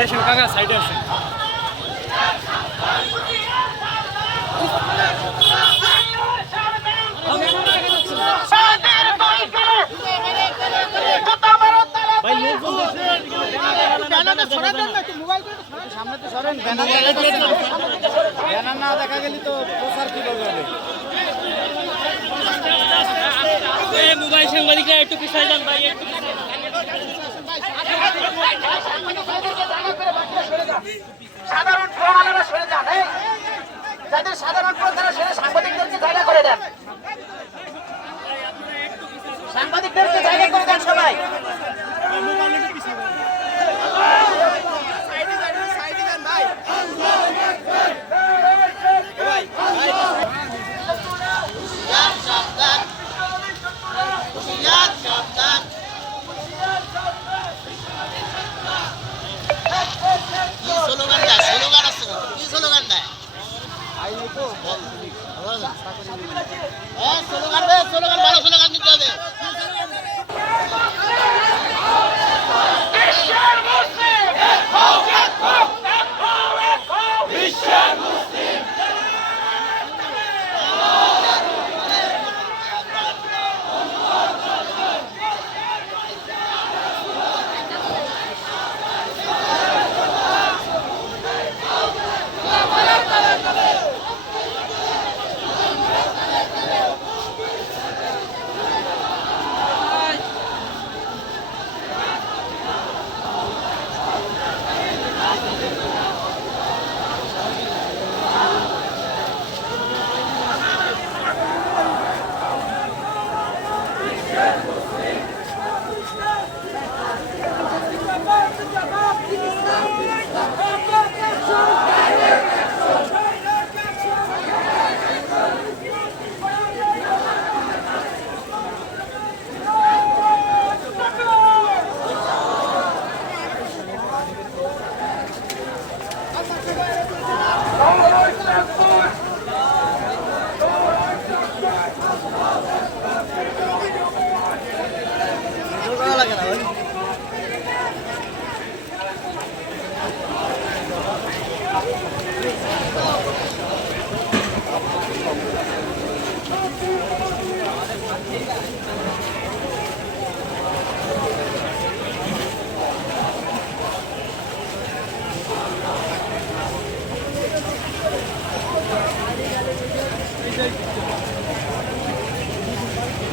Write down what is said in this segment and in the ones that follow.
সাইডে আসেন কাকা সাইডে আসেন ব্যানার না দেখা গেলে তো প্রচার হবে মোবাইল সাংবাদিকরা একটু পিছাই যান ভাই একটু সাধারণ প্রমাণেরা সরে যান যাদের সাধারণ প্রধারা সেরে সাংবাদিকদেরকে জায়গা করে দেন সাংবাদিকদেরকে জায়গা করে দেন সবাই। হ্যাঁ স্লোগান দে স্লোগান ভালো স্লোগান দিতে হবে।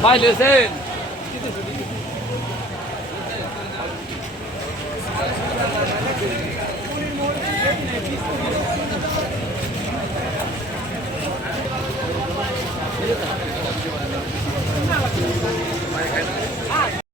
ভাই লেছেন